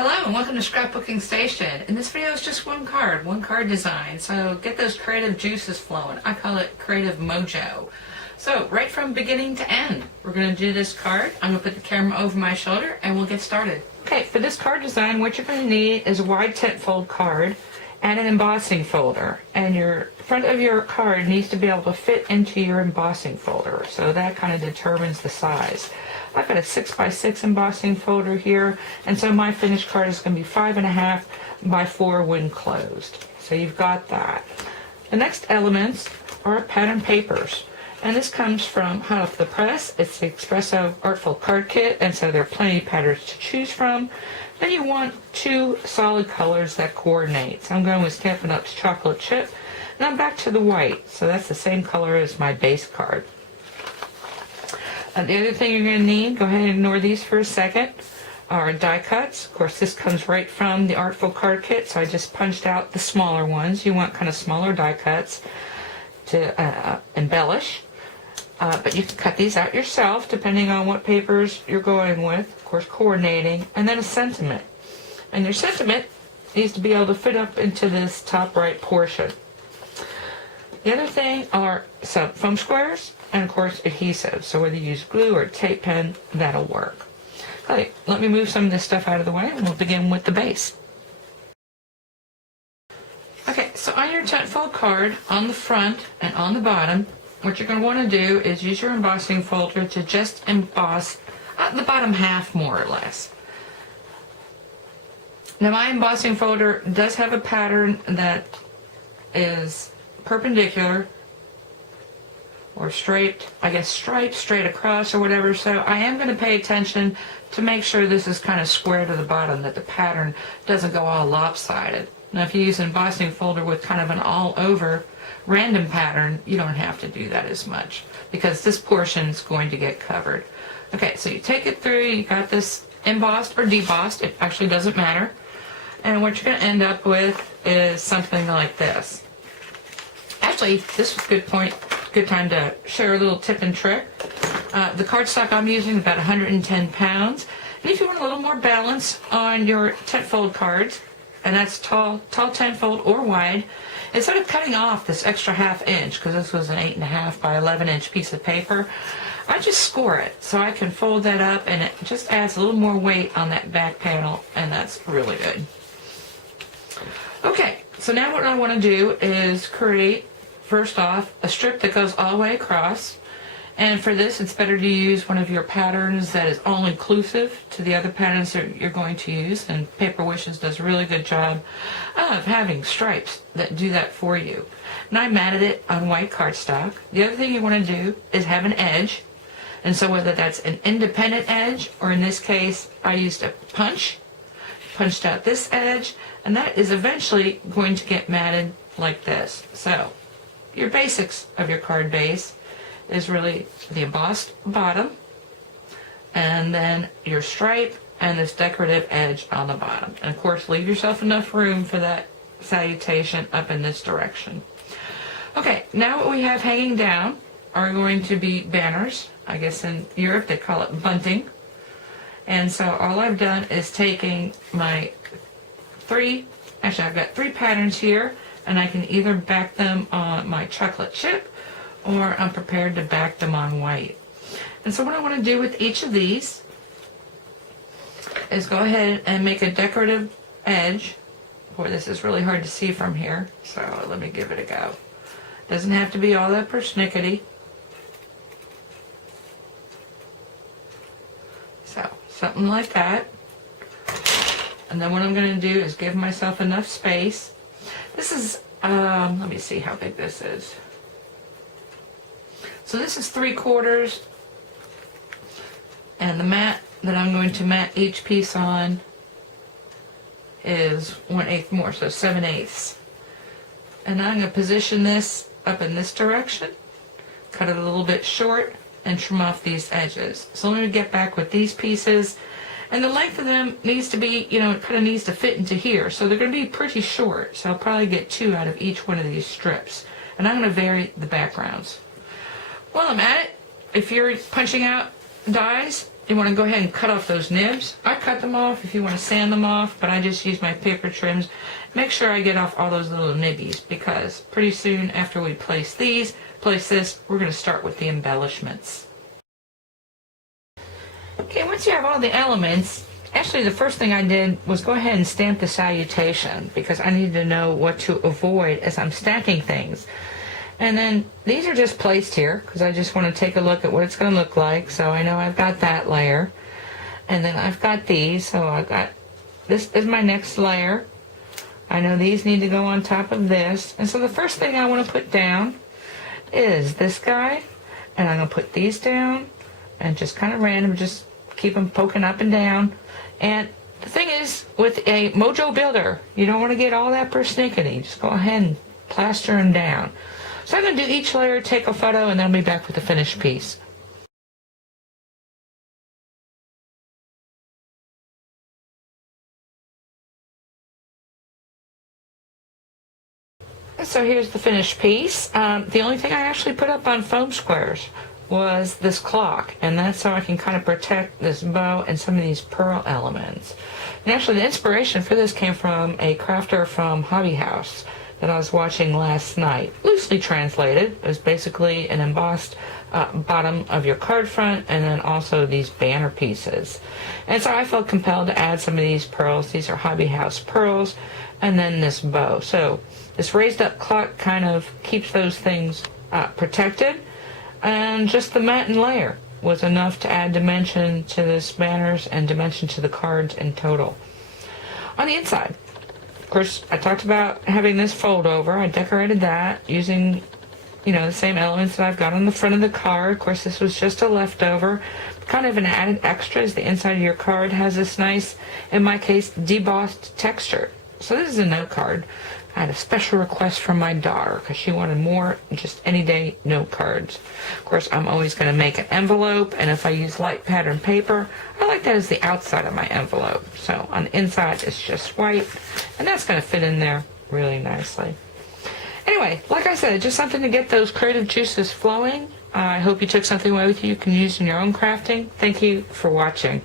Hello and welcome to Scrapbooking Station. And this video is just one card design. So get those creative juices flowing. I call it creative mojo. So right from beginning to end, we're going to do this card. I'm going to put the camera over my shoulder and we'll get started. Okay, for this card design, what you're going to need is a wide tent fold card and an embossing folder. And your front of your card needs to be able to fit into your embossing folder. So that kind of determines the size. I've got a 6x6 embossing folder here, and so my finished card is going to be 5.5 by 4 when closed. So you've got that. The next elements are pattern papers, and this comes from Hot Off the Press. It's the Espresso Artful Card Kit, and so there are plenty of patterns to choose from. Then you want two solid colors that coordinate. So I'm going with Stampin' Up's Chocolate Chip, and I'm back to the white, so that's the same color as my base card. The other thing you're going to need, go ahead and ignore these for a second, are die cuts. Of course, this comes right from the Artful Card Kit, so I just punched out the smaller ones. You want kind of smaller die cuts to embellish, but you can cut these out yourself depending on what papers you're going with, of course coordinating, and then a sentiment. And your sentiment needs to be able to fit up into this top right portion. The other thing are some foam squares and of course adhesive. So whether you use glue or tape pen, that'll work. Okay, let me move some of this stuff out of the way and we'll begin with the base. Okay, so on your tent fold card, on the front and on the bottom, what you're going to want to do is use your embossing folder to just emboss the bottom half more or less. Now my embossing folder does have a pattern that is perpendicular or straight, I guess striped straight across or whatever, so I am going to pay attention to make sure this is kind of square to the bottom, that the pattern doesn't go all lopsided. Now if you use an embossing folder with kind of an all over random pattern, you don't have to do that as much because this portion is going to get covered. Okay, so you take it through, you got this embossed or debossed, it actually doesn't matter, and what you're going to end up with is something like this. Actually, this is a good time to share a little tip and trick. The cardstock I'm using is about 110 pounds. And if you want a little more balance on your tent fold cards, and that's tall tent fold or wide, instead of cutting off this extra ½ inch, because this was an 8.5 by 11 inch piece of paper, I just score it so I can fold that up and it just adds a little more weight on that back panel, and that's really good. Okay, so now what I want to do is create, first off, a strip that goes all the way across, and for this it's better to use one of your patterns that is all inclusive to the other patterns that you're going to use, and Paper Wishes does a really good job of having stripes that do that for you. And I matted it on white cardstock. The other thing you want to do is have an edge, and so whether that's an independent edge, or in this case I used a punched out this edge, and that is eventually going to get matted like this. So your basics of your card base is really the embossed bottom, and then your stripe and this decorative edge on the bottom. And of course leave yourself enough room for that salutation up in this direction. Okay, now what we have hanging down are going to be banners. I guess in Europe they call it bunting. And so all I've done is taking my I've got 3 patterns here, and I can either back them on my chocolate chip or I'm prepared to back them on white. And so what I want to do with each of these is go ahead and make a decorative edge. Boy, this is really hard to see from here, so let me give it a go. Doesn't have to be all that persnickety. So something like that. And then what I'm going to do is give myself enough space. This is, let me see how big this is. So this is 3/4, and the mat that I'm going to mat each piece on is 1/8 more, so 7/8. And now I'm going to position this up in this direction, cut it a little bit short, and trim off these edges. So let me get back with these pieces. And the length of them needs to be, it kind of needs to fit into here. So they're going to be pretty short. So I'll probably get 2 out of each one of these strips. And I'm going to vary the backgrounds. While I'm at it, if you're punching out dies, you want to go ahead and cut off those nibs. I cut them off if you want to sand them off, but I just use my paper trims. Make sure I get off all those little nibbies, because pretty soon after we place this, we're going to start with the embellishments. Okay, once you have all the elements, actually the first thing I did was go ahead and stamp the salutation, because I needed to know what to avoid as I'm stacking things. And then these are just placed here because I just want to take a look at what it's going to look like. So I know I've got that layer. And then I've got these. So I've got, this is my next layer. I know these need to go on top of this. And so the first thing I want to put down is this guy. And I'm going to put these down and just kind of random, just keep them poking up and down. And the thing is, with a mojo builder, you don't want to get all that persnickety. Just go ahead and plaster them down. So I'm going to do each layer, take a photo, and then I'll be back with the finished piece. So here's the finished piece. The only thing I actually put up on foam squares was this clock, and that's so I can kind of protect this bow and some of these pearl elements. And actually the inspiration for this came from a crafter from Hobby House that I was watching last night. Loosely translated, it was basically an embossed bottom of your card front, and then also these banner pieces. And so I felt compelled to add some of these pearls. These are Hobby House pearls, and then this bow. So this raised up clock kind of keeps those things protected, and just the matte layer was enough to add dimension to this banners and dimension to the cards in total. On the inside, of course, I talked about having this fold over. I decorated that using, the same elements that I've got on the front of the card. Of course, this was just a leftover. Kind of an added extra is the inside of your card has this nice, in my case, debossed texture. So this is a note card. I had a special request from my daughter because she wanted more just any-day note cards. Of course, I'm always going to make an envelope, and if I use light pattern paper, I like that as the outside of my envelope. So on the inside, it's just white, and that's going to fit in there really nicely. Anyway, like I said, just something to get those creative juices flowing. I hope you took something away with you can use in your own crafting. Thank you for watching.